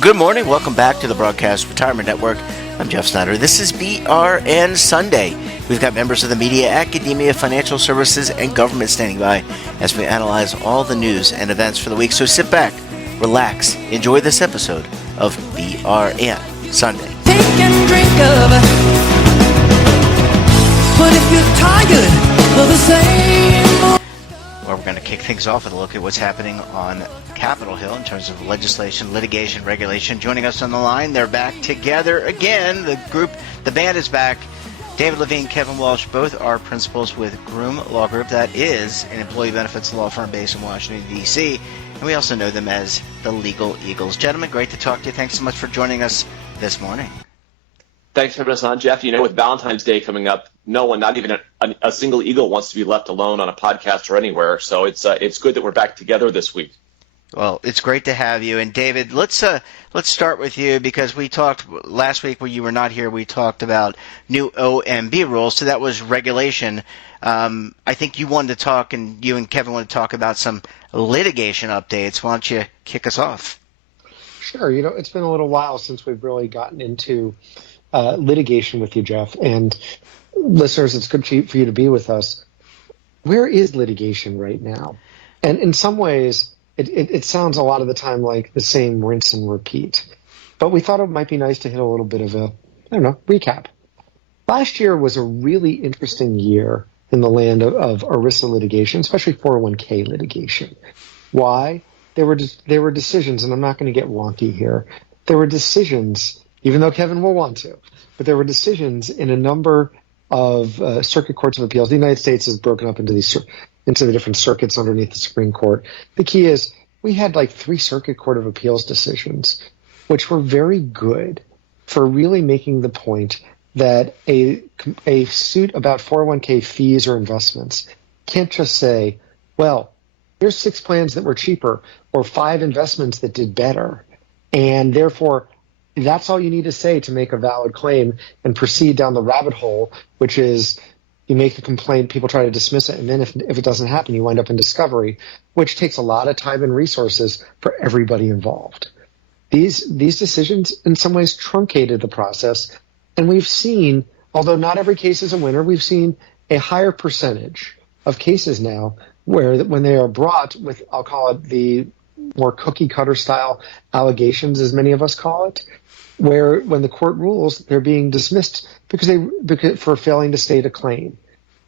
Well, good morning. Welcome back to the Broadcast Retirement Network. I'm Jeff Snyder. This is BRN Sunday. We've got members of the media, academia, financial services, and government standing by as we analyze all the news and events for the week. So sit back, relax, enjoy this episode of BRN Sunday. Take and drink of it. But if you're tired of the same. Well, we're going to kick things off with a look at what's happening on Capitol Hill in terms of legislation, litigation, regulation. Joining us on the line, they're back together again. The band is back. David Levine, Kevin Walsh, both are principals with Groom Law Group. That is an employee benefits law firm based in Washington, D.C., and we also know them as the Legal Eagles. Gentlemen, great to talk to you. Thanks so much for joining us this morning. Thanks for having us on, Jeff. You know, with Valentine's Day coming up, no one, not even a single Eagle, wants to be left alone on a podcast or anywhere. So it's good that we're back together this week. Well, it's great to have you. And David, let's start with you because we talked last week when you were not here. We talked about new OMB rules. So that was regulation. I think you wanted to talk, and you and Kevin wanted to talk about some litigation updates. Why don't you kick us off? Sure. You know, it's been a little while since we've really gotten into litigation with you, Jeff. And listeners, it's good for you to be with us. Where is litigation right now? And in some ways, it sounds a lot of the time like the same rinse and repeat. But we thought it might be nice to hit a little bit of a, recap. Last year was a really interesting year in the land of ERISA litigation, especially 401k litigation. Why? There were decisions, and I'm not going to get wonky here. There were decisions, even though Kevin will want to, but there were decisions in a number of circuit courts of appeals. The United States is broken up into the different circuits underneath the Supreme Court. The key is we had like 3 circuit court of appeals decisions, which were very good for really making the point that a suit about 401k fees or investments can't just say, well, here's 6 plans that were cheaper or 5 investments that did better, and therefore that's all you need to say to make a valid claim and proceed down the rabbit hole, which is you make a complaint, people try to dismiss it, and then if it doesn't happen, you wind up in discovery, which takes a lot of time and resources for everybody involved. These decisions in some ways truncated the process, and we've seen, although not every case is a winner, we've seen a higher percentage of cases now where when they are brought with, I'll call it the more cookie-cutter style allegations, as many of us call it, where when the court rules, they're being dismissed because for failing to state a claim.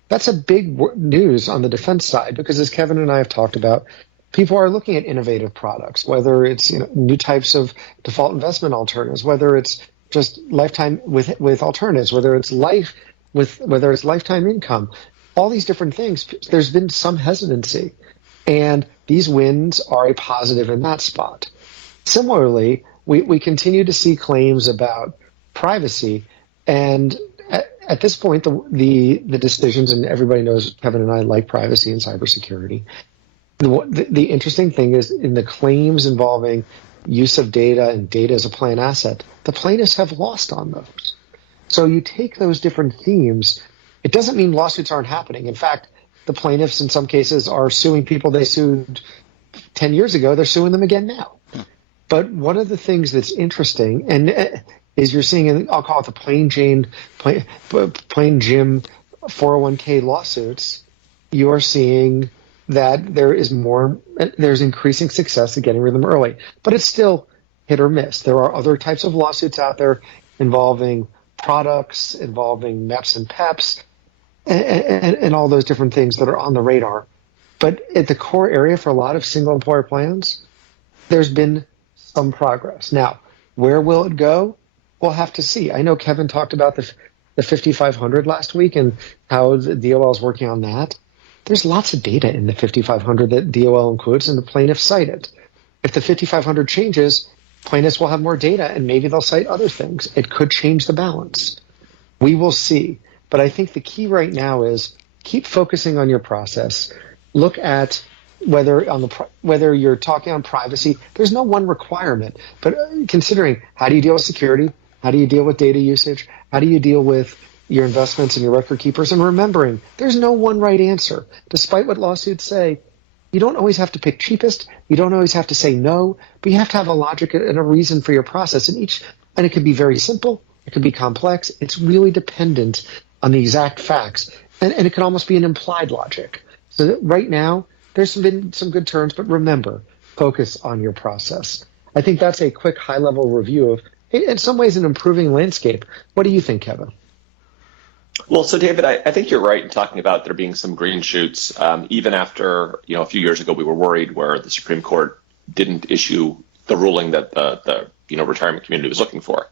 That's a big news on the defense side because, as Kevin and I have talked about, people are looking at innovative products, whether it's new types of default investment alternatives, whether it's just lifetime with alternatives, whether it's lifetime income, all these different things. There's been some hesitancy, and these wins are a positive in that spot. Similarly, we continue to see claims about privacy, and at this point, the decisions, and everybody knows Kevin and I like privacy and cybersecurity. The interesting thing is in the claims involving use of data and data as a plan asset, the plaintiffs have lost on those. So you take those different themes. It doesn't mean lawsuits aren't happening. In fact, the plaintiffs in some cases are suing people they sued 10 years ago. They're suing them again now. But one of the things that's interesting is you're seeing, I'll call it the plain Jim 401k lawsuits. You are seeing that there's increasing success at getting rid of them early. But it's still hit or miss. There are other types of lawsuits out there involving products, involving MEPs and PEPs, and all those different things that are on the radar. But at the core area for a lot of single employer plans, there's been some progress. Now, where will it go? We'll have to see. I know Kevin talked about the 5,500 last week and how the DOL is working on that. There's lots of data in the 5,500 that DOL includes, and the plaintiffs cite it. If the 5,500 changes, plaintiffs will have more data, and maybe they'll cite other things. It could change the balance. We will see. But I think the key right now is keep focusing on your process. Look at whether you're talking on privacy. There's no one requirement, but considering how do you deal with security, how do you deal with data usage, how do you deal with your investments and your record keepers, and remembering there's no one right answer. Despite what lawsuits say, you don't always have to pick cheapest. You don't always have to say no, but you have to have a logic and a reason for your process. And it could be very simple. It could be complex. It's really dependent on the exact facts. And it can almost be an implied logic. So that right now, there's been some good turns, but remember, focus on your process. I think that's a quick high-level review of, in some ways, an improving landscape. What do you think, Kevin? Well, so David, I think you're right in talking about there being some green shoots. Even after, a few years ago, we were worried where the Supreme Court didn't issue the ruling that the retirement community was looking for.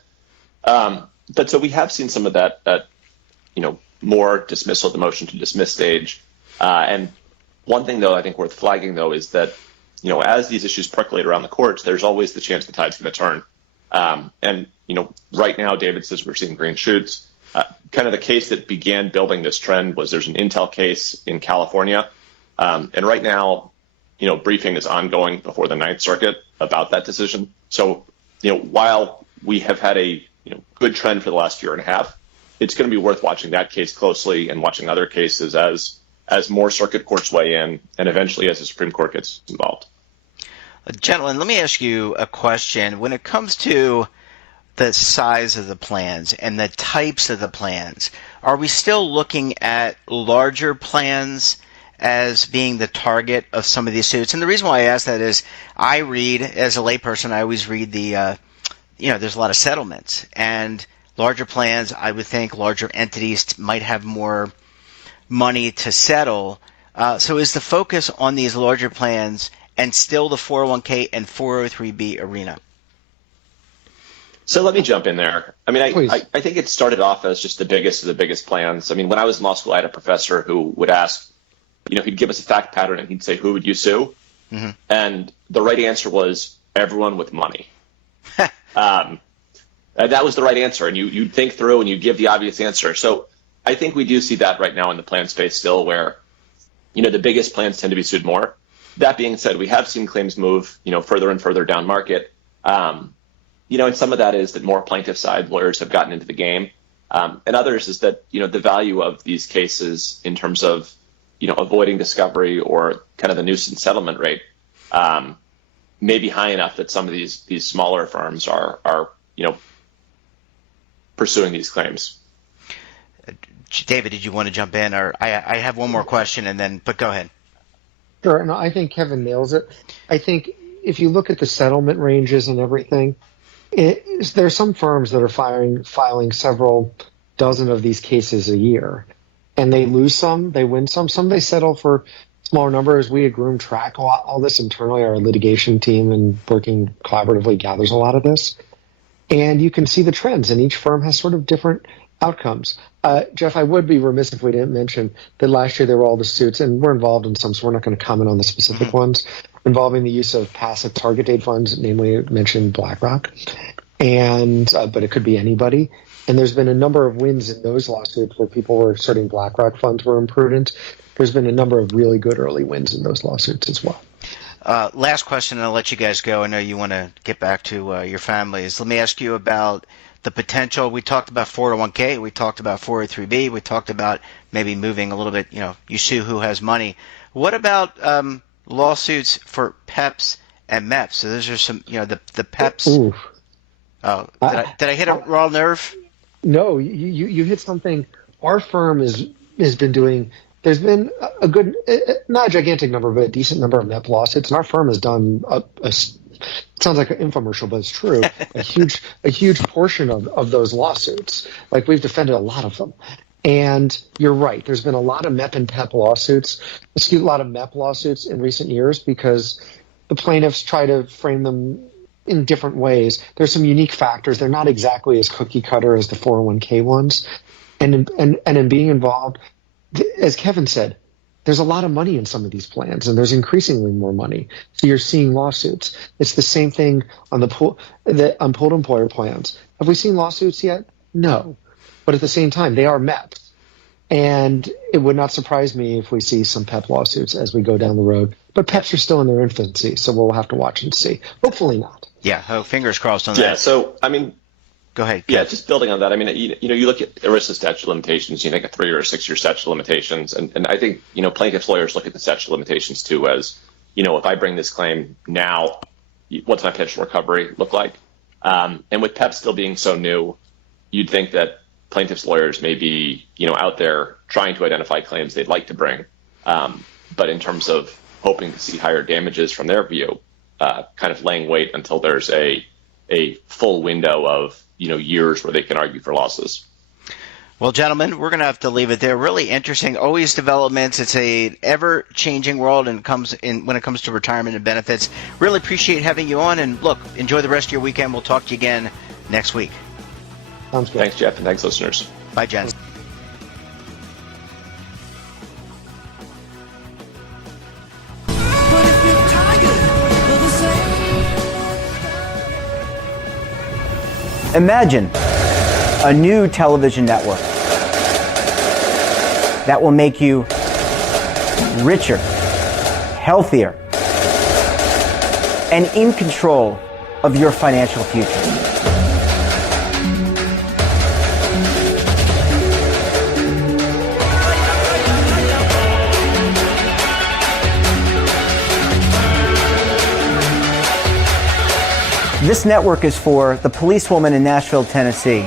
But so we have seen some of that more dismissal at the motion to dismiss stage. And one thing, though, I think worth flagging, though, is that, as these issues percolate around the courts, there's always the chance the tide's going to turn. And right now, David says we're seeing green shoots. Kind of the case that began building this trend was there's an Intel case in California. And right now, briefing is ongoing before the Ninth Circuit about that decision. So, while we have had a good trend for the last year and a half, it's going to be worth watching that case closely and watching other cases as more circuit courts weigh in and eventually as the Supreme Court gets involved. Gentlemen, let me ask you a question. When it comes to the size of the plans and the types of the plans, are we still looking at larger plans as being the target of some of these suits? And the reason why I ask that is I read, as a layperson, I always read there's a lot of settlements. And larger plans, I would think larger entities might have more money to settle. So is the focus on these larger plans and still the 401k and 403b arena? So let me jump in there. I mean, I think it started off as just the biggest of the biggest plans. I mean, when I was in law school, I had a professor who would ask, he'd give us a fact pattern and he'd say, who would you sue? Mm-hmm. And the right answer was everyone with money. And that was the right answer. And you'd think through and you'd give the obvious answer. So I think we do see that right now in the plan space still where, the biggest plans tend to be sued more. That being said, we have seen claims move, further and further down market. And some of that is that more plaintiff side lawyers have gotten into the game. And others is that, the value of these cases in terms of, avoiding discovery or kind of the nuisance settlement rate may be high enough that some of these smaller firms are pursuing these claims. David, did you want to jump in? Or I have one more question but go ahead. Sure. No, I think Kevin nails it. I think if you look at the settlement ranges and everything, there's some firms that are filing several dozen of these cases a year, and they lose some, they win some they settle for smaller numbers. We at Groom track all this internally. Our litigation team and working collaboratively gathers a lot of this, and you can see the trends, and each firm has sort of different outcomes. Jeff, I would be remiss if we didn't mention that last year there were all the suits, and we're involved in some, so we're not going to comment on the specific ones, involving the use of passive target date funds, namely mentioned BlackRock, and but it could be anybody. And there's been a number of wins in those lawsuits where people were asserting BlackRock funds were imprudent. There's been a number of really good early wins in those lawsuits as well. Last question, and I'll let you guys go. I know you want to get back to your families. Let me ask you about the potential. We talked about 401k. We talked about 403b. We talked about maybe moving a little bit, you sue who has money. What about lawsuits for PEPs and MEPs? So those are some, the PEPs. Ooh. Oh, did I hit a raw nerve? No, you hit something. Our firm has been doing. There's been a good, not a gigantic number, but a decent number of MEP lawsuits, and our firm has done it sounds like an infomercial, but it's true. a huge portion of those lawsuits. Like, we've defended a lot of them. And you're right. There's been a lot of MEP and PEP lawsuits. A lot of MEP lawsuits in recent years because the plaintiffs try to frame them in different ways. There's some unique factors. They're not exactly as cookie cutter as the 401k ones. And in being involved, as Kevin said, there's a lot of money in some of these plans, and there's increasingly more money. So you're seeing lawsuits. It's the same thing on pooled employer plans. Have we seen lawsuits yet? No. But at the same time, they are MEPs. And it would not surprise me if we see some PEP lawsuits as we go down the road. But PEPs are still in their infancy, so we'll have to watch and see. Hopefully not. Yeah, fingers crossed on that. Yeah, so, I mean, go ahead. Yeah, just building on that. I mean, you look at ERISA statute of limitations, you think a 3 or 6 year statute of limitations. And I think, plaintiffs' lawyers look at the statute of limitations too as if I bring this claim now, what's my potential recovery look like? And with PEP still being so new, you'd think that plaintiffs' lawyers may be, out there trying to identify claims they'd like to bring. But in terms of hoping to see higher damages from their view, kind of laying wait until there's a full window of, years where they can argue for losses. Well, gentlemen, we're going to have to leave it there. Really interesting, always developments. It's a ever-changing world when it comes to retirement and benefits. Really appreciate having you on. And look, enjoy the rest of your weekend. We'll talk to you again next week. Sounds good. Thanks, Jeff, and thanks, listeners. Bye, gents. But if you're tired of the same, Imagine a new television network that will make you richer, healthier, and in control of your financial future. This network is for the policewoman in Nashville, Tennessee,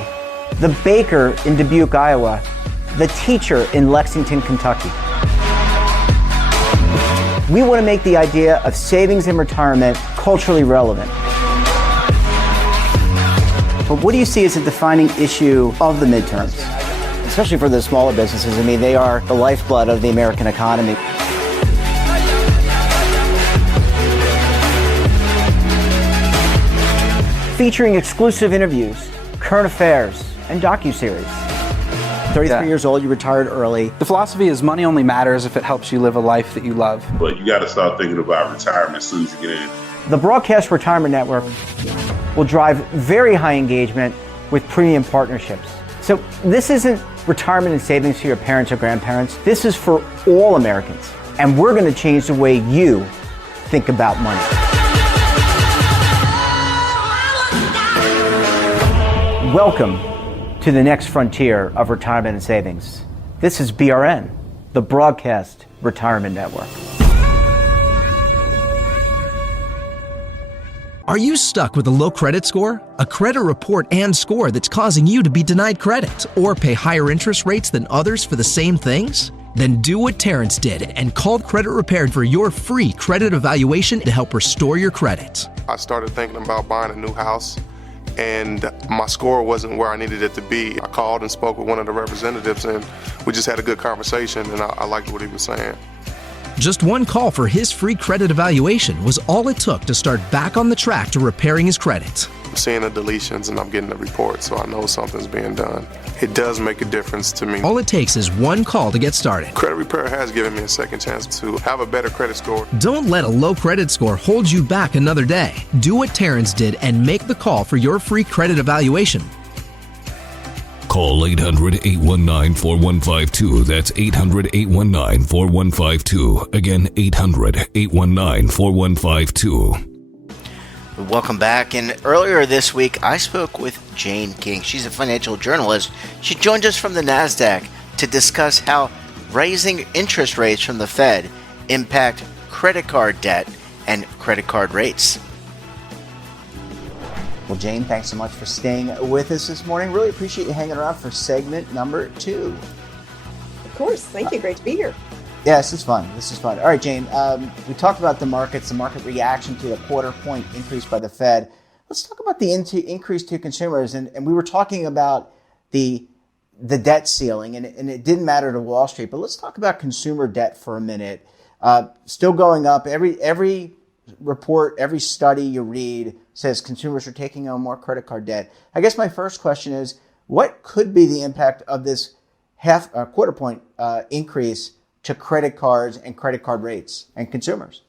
the baker in Dubuque, Iowa, the teacher in Lexington, Kentucky. We want to make the idea of savings and retirement culturally relevant. But what do you see as a defining issue of the midterms? Especially for the smaller businesses. I mean, they are the lifeblood of the American economy. Featuring exclusive interviews, current affairs, and docuseries. 33 years old, you retired early. The philosophy is money only matters if it helps you live a life that you love. But you got to start thinking about retirement as soon as you get in. The Broadcast Retirement Network will drive very high engagement with premium partnerships. So this isn't retirement and savings for your parents or grandparents. This is for all Americans. And we're going to change the way you think about money. Welcome to the next frontier of retirement and savings. This is BRN, the Broadcast Retirement Network. Are you stuck with a low credit score, a credit report and score that's causing you to be denied credit or pay higher interest rates than others for the same things? Then do what Terrence did and call Credit Repaired for your free credit evaluation to help restore your credit. I started thinking about buying a new house, and my score wasn't where I needed it to be. I called and spoke with one of the representatives, and we just had a good conversation, and I liked what he was saying. Just one call for his free credit evaluation was all it took to start back on the track to repairing his credit. I'm seeing the deletions and I'm getting the report, so I know something's being done. It does make a difference to me. All it takes is one call to get started. Credit Repair has given me a second chance to have a better credit score. Don't let a low credit score hold you back another day. Do what Terrence did and make the call for your free credit evaluation. Call 800-819-4152. That's 800-819-4152. Again, 800-819-4152. Welcome back. And earlier this week, I spoke with Jane King. She's a financial journalist. She joined us from the NASDAQ to discuss how raising interest rates from the Fed impact credit card debt and credit card rates. Well, Jane, thanks so much for staying with us this morning. Really appreciate you hanging around for segment number 2. Of course. Thank you. Great to be here. Yeah, this is fun. All right, Jane, we talked about the markets, the market reaction to the quarter-point increase by the Fed. Let's talk about the increase to consumers. And we were talking about the debt ceiling, and it didn't matter to Wall Street. But let's talk about consumer debt for a minute. Still going up. Every report, every study you read says consumers are taking on more credit card debt. I guess my first question is, what could be the impact of this quarter point increase to credit cards and credit card rates and consumers?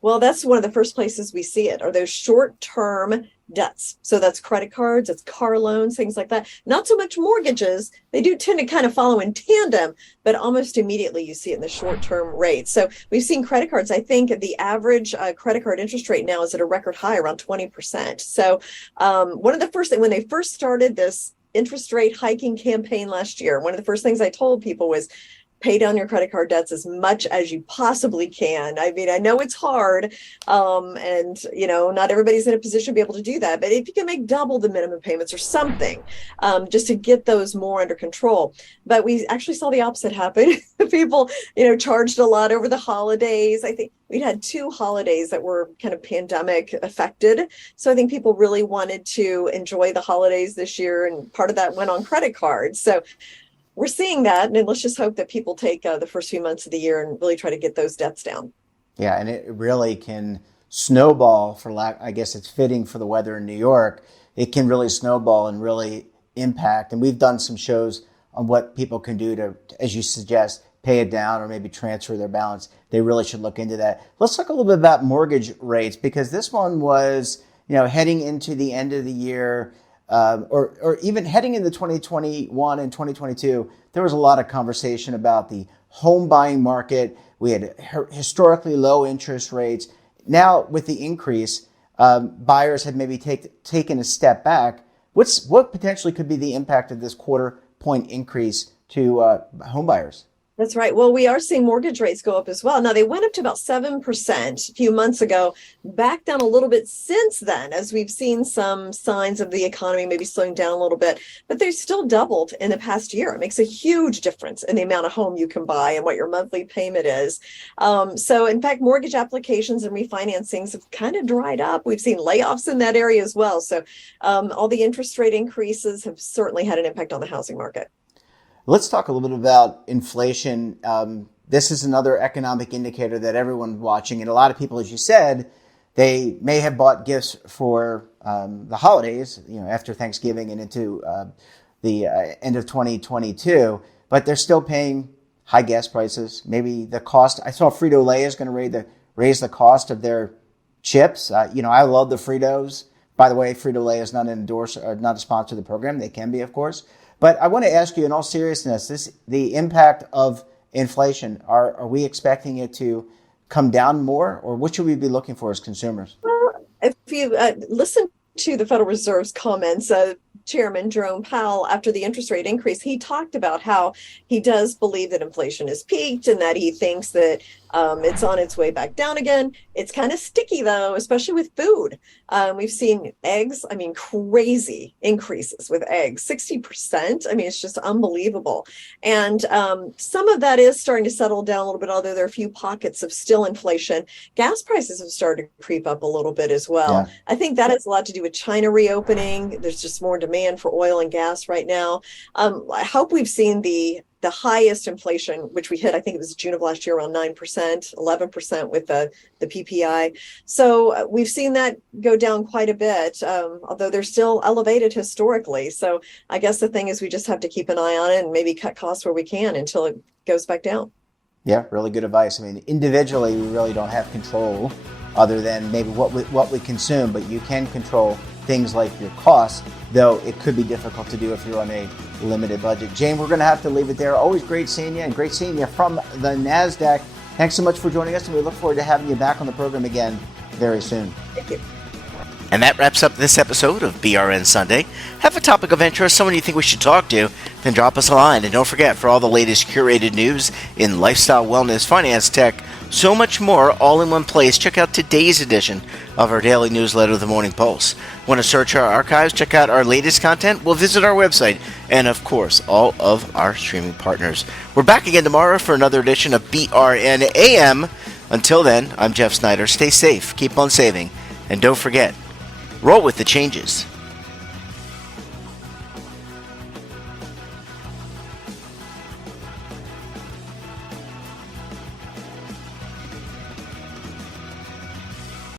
Well, that's one of the first places we see it, are those short-term debts. So that's credit cards, it's car loans, things like that. Not so much mortgages. They do tend to kind of follow in tandem, but almost immediately you see it in the short-term rates. So we've seen credit cards. I think the average credit card interest rate now is at a record high, around 20%. So one of the first things, when they first started this interest rate hiking campaign last year, one of the first things I told people was, pay down your credit card debts as much as you possibly can. I mean, I know it's hard, and not everybody's in a position to be able to do that, but if you can make double the minimum payments or something, just to get those more under control. But we actually saw the opposite happen. People, charged a lot over the holidays. I think we'd had 2 holidays that were kind of pandemic affected. So I think people really wanted to enjoy the holidays this year, and part of that went on credit cards. So we're seeing that, and let's just hope that people take the first few months of the year and really try to get those debts down. Yeah, and it really can snowball, for lack, I guess it's fitting for the weather in New York. It can really snowball and really impact. And we've done some shows on what people can do to, as you suggest, pay it down or maybe transfer their balance. They really should look into that. Let's talk a little bit about mortgage rates, because this one was, heading into the end of the year, or even heading into 2021 and 2022, there was a lot of conversation about the home buying market. We had historically low interest rates. Now, with the increase, buyers have maybe taken a step back. What potentially could be the impact of this quarter-point increase to home buyers? That's right. Well, we are seeing mortgage rates go up as well. Now, they went up to about 7% a few months ago, back down a little bit since then, as we've seen some signs of the economy maybe slowing down a little bit, but they've still doubled in the past year. It makes a huge difference in the amount of home you can buy and what your monthly payment is. So, in fact, mortgage applications and refinancings have kind of dried up. We've seen layoffs in that area as well. So, all the interest rate increases have certainly had an impact on the housing market. Let's talk a little bit about inflation. This is another economic indicator that everyone's watching. And a lot of people, as you said, they may have bought gifts for the holidays, after Thanksgiving and into the end of 2022, but they're still paying high gas prices. Maybe the cost. I saw Frito-Lay is going to raise the cost of their chips. I love the Fritos. By the way, Frito-Lay is not not a sponsor of the program. They can be, of course. But I want to ask you, in all seriousness, the impact of inflation. Are we expecting it to come down more, or what should we be looking for as consumers? Well, if you listen to the Federal Reserve's comments, Chairman Jerome Powell, after the interest rate increase, he talked about how he does believe that inflation has peaked and that he thinks that it's on its way back down again. It's kind of sticky, though, especially with food. We've seen eggs, crazy increases with eggs, 60%. It's just unbelievable. And some of that is starting to settle down a little bit, although there are a few pockets of still inflation. Gas prices have started to creep up a little bit as well. Yeah. I think that has a lot to do with China reopening. There's just more demand for oil and gas right now. I hope we've seen the highest inflation, which we hit, I think it was June of last year, around 9%, 11% with the PPI. So we've seen that go down quite a bit, although they're still elevated historically. So I guess the thing is we just have to keep an eye on it and maybe cut costs where we can until it goes back down. Yeah, really good advice. Individually, we really don't have control other than maybe what we consume, but you can control things like your costs, though it could be difficult to do if you're on a limited budget. Jane, we're going to have to leave it there. Always great seeing you, and great seeing you from the NASDAQ. Thanks so much for joining us, and we look forward to having you back on the program again very soon. Thank you. And that wraps up this episode of BRN Sunday. Have a topic of interest, someone you think we should talk to, then drop us a line. And don't forget, for all the latest curated news in lifestyle, wellness, finance, tech, so much more, all in one place, check out today's edition of our daily newsletter, The Morning Pulse. Want to search our archives, check out our latest content? Well, visit our website, and of course, all of our streaming partners. We're back again tomorrow for another edition of BRN AM. Until then, I'm Jeff Snyder. Stay safe, keep on saving, and don't forget, roll with the changes.